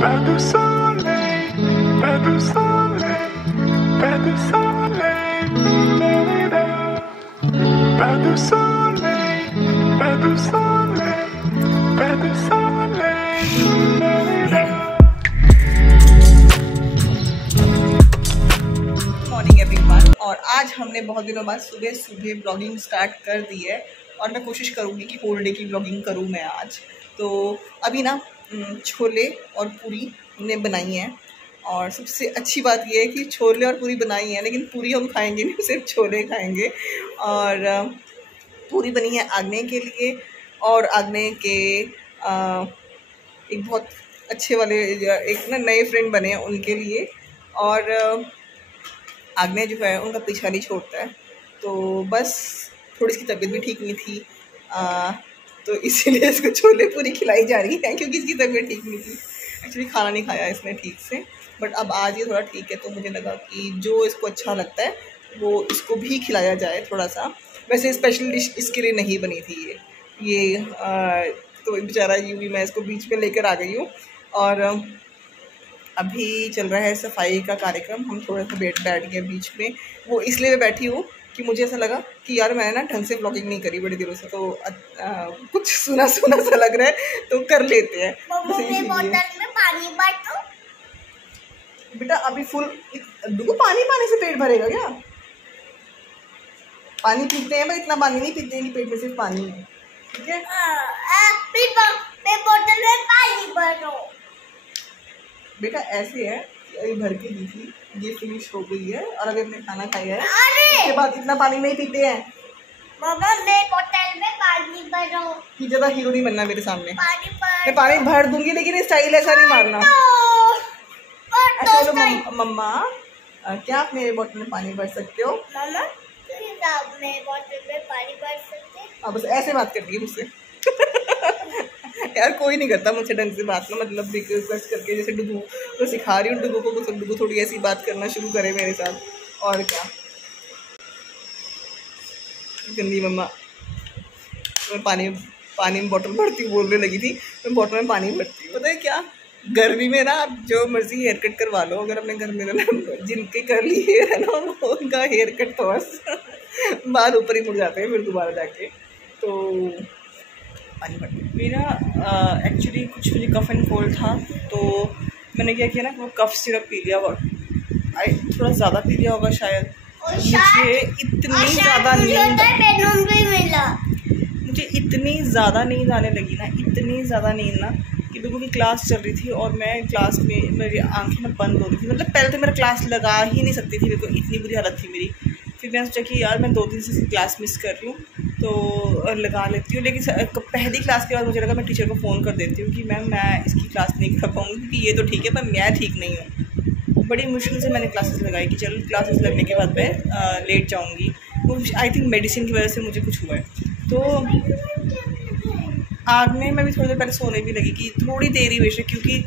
Pas de soleil, pas de soleil, pas de soleil, la-la-la. Pas de soleil, pas de soleil, pas de soleil, la-la-la. Morning everyone. और आज हमने बहुत दिनों बाद सुबह सुबह ब्लॉगिंग स्टार्ट कर दी है और मैं कोशिश करूँगी कि होल डे की ब्लॉगिंग करूँ मैं आज। तो अभी ना छोले और पूरी हमने बनाई हैं और सबसे अच्छी बात यह है कि छोले और पूरी बनाई हैं, लेकिन पूरी हम खाएंगे नहीं, सिर्फ छोले खाएंगे। और पूरी बनी है आग्ने के लिए और आग्ने के एक बहुत अच्छे वाले एक ना नए फ्रेंड बने हैं उनके लिए। और आग्ने जो है उनका पीछा नहीं छोड़ता है, तो बस थोड़ी सी तबीयत भी ठीक नहीं थी, तो इसीलिए इसको छोले पूरी खिलाई जा रही है क्योंकि इसकी तबीयत ठीक नहीं थी। एक्चुअली खाना नहीं खाया इसने ठीक से, बट अब आज ये थोड़ा ठीक है, तो मुझे लगा कि जो इसको अच्छा लगता है वो इसको भी खिलाया जाए थोड़ा सा। वैसे स्पेशल डिश इसके लिए नहीं बनी थी ये तो बेचारा यूँ भी मैं इसको बीच में लेकर आ गई हूँ। और अभी चल रहा है सफाई का कार्यक्रम, हम थोड़ा सा बैठ गए बीच में। वो इसलिए मैं बैठी हूँ कि मुझे ऐसा लगा कि यार मैंने ना ढंग से ब्लॉगिंग नहीं करी बड़े दिनों से, तो कुछ सुना सुना सा लग रहा है तो कर लेते हैं। बोतल में पानी भर दो बेटा, अभी फुल पानी से पेट भरेगा क्या? पानी पीते हैं पर इतना पानी नहीं पीते हैं कि पेट में सिर्फ पानी है, ठीक है? बोतल में पानी भरो बेटा। ऐसे है अभी भर के दी थी, ये फिनिश हो गई है और अभी हमने खाना खाया है, उसके बाद इतना पानी नहीं पीते हैं। मामा मैं बोतल में पानी भरो। कि ज़्यादा हीरो नहीं बनना मेरे सामने। मैं पानी भर दूंगी लेकिन स्टाइल ऐसा नहीं मारना। ऐसा बोलो मम्मा, क्या आप मेरे बोतल में पानी भर सकते हो? मामा मेरे बोतल में पानी भर सकते हैं? हाँ, बस ऐसे बात करती है मुझसे। यार कोई नहीं करता मुझसे ढंग से बात ना, मतलब रिक्वेस्ट करके, जैसे डुगू तो सिखा रही हूँ डुगू को, तो डुगू थोड़ी ऐसी बात करना शुरू करे मेरे साथ। और क्या गंदी मम्मा। मैं पानी में बोतल भरती हूँ बोलने लगी थी, मैं बोतल में पानी भरती हूँ। पता है क्या, गर्मी में ना आप जो मर्जी हेयर कट करवा लो, अगर अपने घर में ना जिनके कर्ली हेयर है ना उनका हेयर कट तो बस बाल ऊपर ही मुड़ जाते हैं फिर दोबारा जाके। तो पानी भर मेरा एक्चुअली कुछ मुझे कफ एंड कोल्ड था, तो मैंने क्या किया ना, वो कफ सिरप पी लिया और थोड़ा ज़्यादा पी लिया होगा शायद। मुझे इतनी ज़्यादा नींद आने लगी ना, इतनी ज़्यादा नींद ना कि बिल्कुल की क्लास चल रही थी और मैं क्लास में मेरी आंखें ना बंद हो रही थी। मतलब पहले तो मेरा क्लास लगा ही नहीं सकती थी, मेरे को इतनी बुरी हालत थी मेरी। फिर मैंने सोचा कि यार मैं 2 दिन से क्लास मिस कर रही हूँ तो लगा लेती हूँ, लेकिन पहली क्लास के बाद मुझे लगा मैं टीचर को फ़ोन कर देती हूँ कि मैम मैं इसकी क्लास नहीं कर पाऊँगी क्योंकि ये तो ठीक है पर मैं ठीक नहीं हूँ। बड़ी मुश्किल से मैंने क्लासेस लगाई कि चलो क्लासेस लगने के बाद मैं लेट जाऊँगी। वो आई थिंक मेडिसिन की वजह से मुझे कुछ हुआ है। तो आग्ने में भी थोड़ी देर पहले सोने भी लगी कि थोड़ी देर ही बेशक, क्योंकि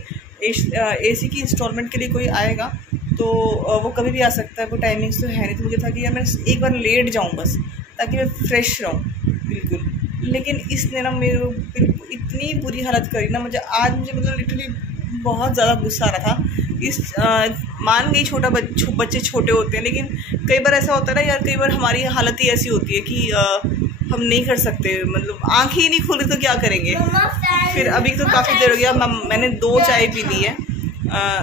AC की इंस्टॉलमेंट के लिए कोई आएगा तो वो कभी भी आ सकता है, कोई टाइमिंग्स तो है नहीं। तो मुझे था कि यार मैं एक बार लेट जाऊँ बस, ताकि मैं फ्रेश रहूँ बिल्कुल। लेकिन इसने ना मेरे इतनी बुरी हालत करी ना, मुझे मतलब लिटरली बहुत ज़्यादा गुस्सा आ रहा था। मान गई बच्चे छोटे होते हैं, लेकिन कई बार ऐसा होता है ना यार, कई बार हमारी हालत ही ऐसी होती है कि हम नहीं कर सकते, मतलब आँखें ही नहीं खुली तो क्या करेंगे। फिर अभी तो काफ़ी देर हो गया, मैंने 2 चाय पी ली है,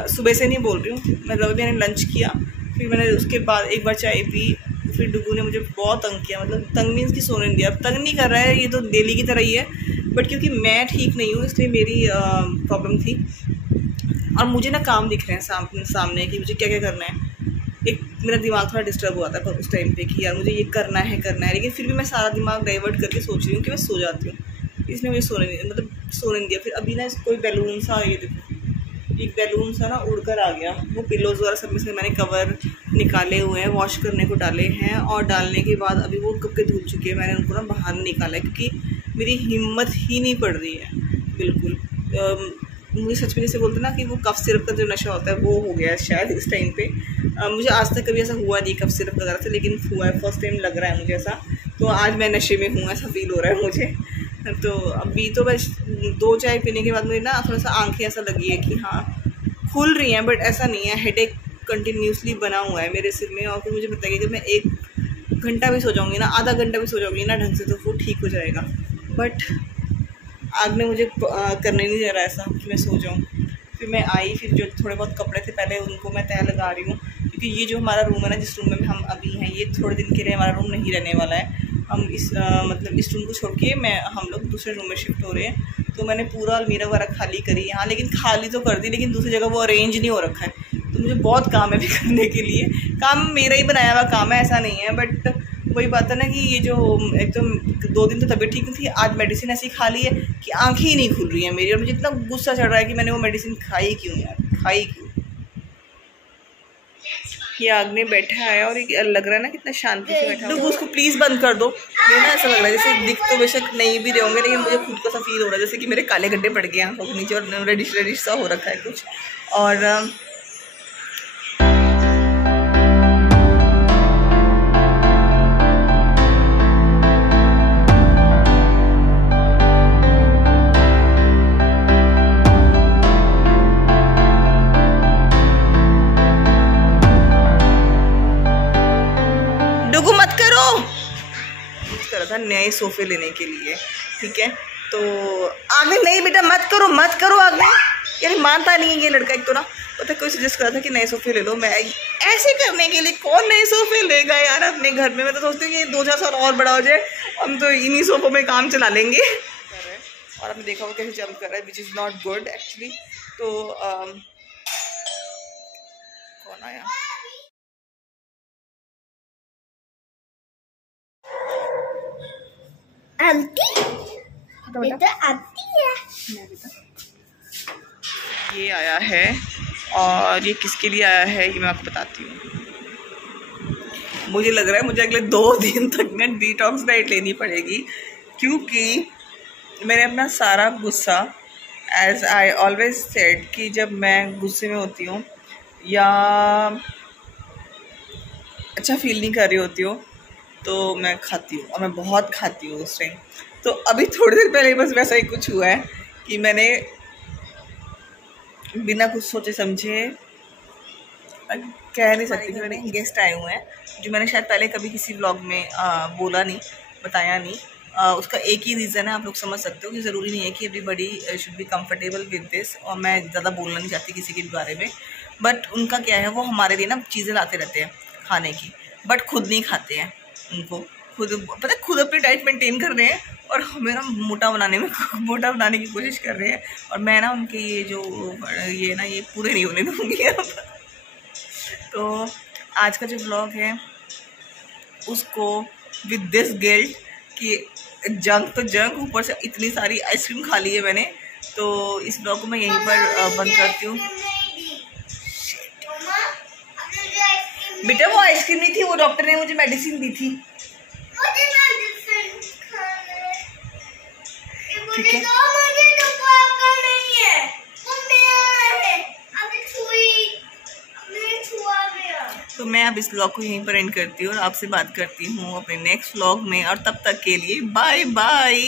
सुबह से नहीं बोल रही हूँ, मतलब अभी मैंने लंच किया, फिर मैंने उसके बाद एक बार चाय पी। फिर डुगू ने मुझे बहुत तंग किया, मतलब तंग मीन्स की सोने नहीं दिया। अब तंग नहीं कर रहा है, ये तो डेली की तरह ही है, बट क्योंकि मैं ठीक नहीं हूँ इसलिए मेरी प्रॉब्लम थी और मुझे ना काम दिख रहे हैं सामने कि मुझे क्या क्या करना है। एक मेरा दिमाग थोड़ा डिस्टर्ब हुआ था पर उस टाइम पे कि यार मुझे ये करना है, लेकिन फिर भी मैं सारा दिमाग डाइवर्ट करके सोच रही हूँ कि मैं सो जाती हूँ। इसने मुझे सोने नहीं दिया। फिर अभी ना कोई बैलून सा, ये देखो एक बैलून सा ना उड़कर आ गया। वो पिलोज़ वगैरह सब में से मैंने कवर निकाले हुए हैं, वॉश करने को डाले हैं और डालने के बाद अभी वो कब के धुल चुके हैं। मैंने उनको ना बाहर निकाला है क्योंकि मेरी हिम्मत ही नहीं पड़ रही है बिल्कुल। मुझे सच में जैसे बोलते ना कि वो कफ सिरप का जो नशा होता है वो हो गया है शायद इस टाइम पे। मुझे आज तक कभी ऐसा हुआ नहीं कफ सिरप वगैरह से, लेकिन हुआ है, फर्स्ट टाइम लग रहा है मुझे ऐसा। तो आज मैं नशे में हूँ, ऐसा फील हो रहा है मुझे। तो अभी तो मैं 2 चाय पीने के बाद मुझे ना थोड़ा सा आंखें ऐसा लगी है कि हाँ खुल रही हैं, बट ऐसा नहीं है। हेडेक कंटिन्यूसली बना हुआ है मेरे सिर में, और फिर मुझे पता है कि जब मैं 1 घंटा भी सो जाऊँगी ना, आधा घंटा भी सो जाऊँगी ना ढंग से, तो वो ठीक हो जाएगा। बट आग ने मुझे करने नहीं दे रहा ऐसा कि मैं सो जाऊँ। फिर मैं आई, फिर जो थोड़े बहुत कपड़े थे पहले उनको मैं तह लगा रही हूँ, क्योंकि ये जो हमारा रूम है ना, जिस रूम में हम अभी हैं, ये थोड़े दिन के लिए हमारा रूम नहीं रहने वाला है। हम इस मतलब इस रूम को छोड़ के हम लोग दूसरे रूम में शिफ्ट हो रहे हैं। तो मैंने पूरा अलमीरा वगैरह खाली करी यहाँ, लेकिन खाली तो कर दी, लेकिन दूसरी जगह वो अरेंज नहीं हो रखा है। तो मुझे बहुत काम है भी करने के लिए। काम मेरा ही बनाया हुआ काम है, ऐसा नहीं है, बट वही बात है ना कि ये जो एकदम 2 दिन तो तबीयत ठीक नहीं थी, आज मेडिसिन ऐसी खा ली है कि आंखें ही नहीं खुल रही हैं मेरी, और मुझे इतना गुस्सा चढ़ रहा है कि मैंने वो मेडिसिन खाई क्यों यार, खाई क्यों। ये आग में बैठा है और ये लग रहा है ना कितना शांति से बैठा है। उसको प्लीज़ बंद कर दो। ये ना ऐसा लग रहा है जैसे दिख तो बेशक नहीं भी रहे होंगे, लेकिन मुझे खुद को सा फील हो रहा है जैसे कि मेरे काले गड्ढे पड़ गए आंखों के नीचे और रेडिश सा हो रखा है कुछ। और था नए सोफे लेने के लिए, ठीक है। तो आगे नहीं बेटा मत करो आगे, यार मानता नहीं है ये लड़का। एक तो ना पता कोई सजेस्ट करा था कि नए सोफे ले लो, मैं ऐसे करने के लिए कौन नए सोफे लेगा यार अपने घर में। मैं तो सोचती हूँ कि 2-4 साल और बड़ा हो जाए, हम तो इन्हीं सोफों में काम चला लेंगे। और आपने देखा वो कैसे जंप कर रहा है, which is not good actually. तो कौन आया? आंटी बेटा आती है। ये आया है, और ये किसके लिए आया है ये मैं आपको बताती हूँ। मुझे लग रहा है मुझे अगले 2 दिन तक ना डिटॉक्स डाइट लेनी पड़ेगी, क्योंकि मैंने अपना सारा गुस्सा, एज आई ऑलवेज सेड कि जब मैं गुस्से में होती हूँ या अच्छा फील नहीं कर रही होती हूँ तो मैं खाती हूँ, और मैं बहुत खाती हूँ उस टाइम। तो अभी थोड़ी देर पहले बस वैसा ही कुछ हुआ है कि मैंने बिना कुछ सोचे समझे, कह नहीं सकती कि मैंने गेस्ट आए हुए हैं जो मैंने शायद पहले कभी किसी व्लॉग में बोला नहीं, बताया नहीं। उसका एक ही रीज़न है, आप लोग समझ सकते हो कि ज़रूरी नहीं है कि everybody should be comfortable with this, और मैं ज़्यादा बोलना नहीं चाहती किसी के बारे में। बट उनका क्या है, वो हमारे लिए ना चीज़ें लाते रहते हैं खाने की, बट खुद नहीं खाते हैं। उनको खुद पता है, खुद अपनी डाइट मेंटेन कर रहे हैं और हमें ना मोटा बनाने की कोशिश कर रहे हैं। और मैं ना उनके ये पूरे नहीं होने दूँगी अब। तो आज का जो व्लॉग है उसको विद दिस गिल्ट कि जंक तो जंक, ऊपर से इतनी सारी आइसक्रीम खा ली है मैंने, तो इस व्लॉग को मैं यहीं पर बंद करती हूँ। बेटा वो आइसक्रीम नहीं थी, वो डॉक्टर ने मुझे मेडिसिन दी थी, ठीक है। तो मैं अब इस व्लॉग को यहीं पर एंड करती हूँ और आपसे बात करती हूँ अपने नेक्स्ट व्लॉग में, और तब तक के लिए बाय बाय।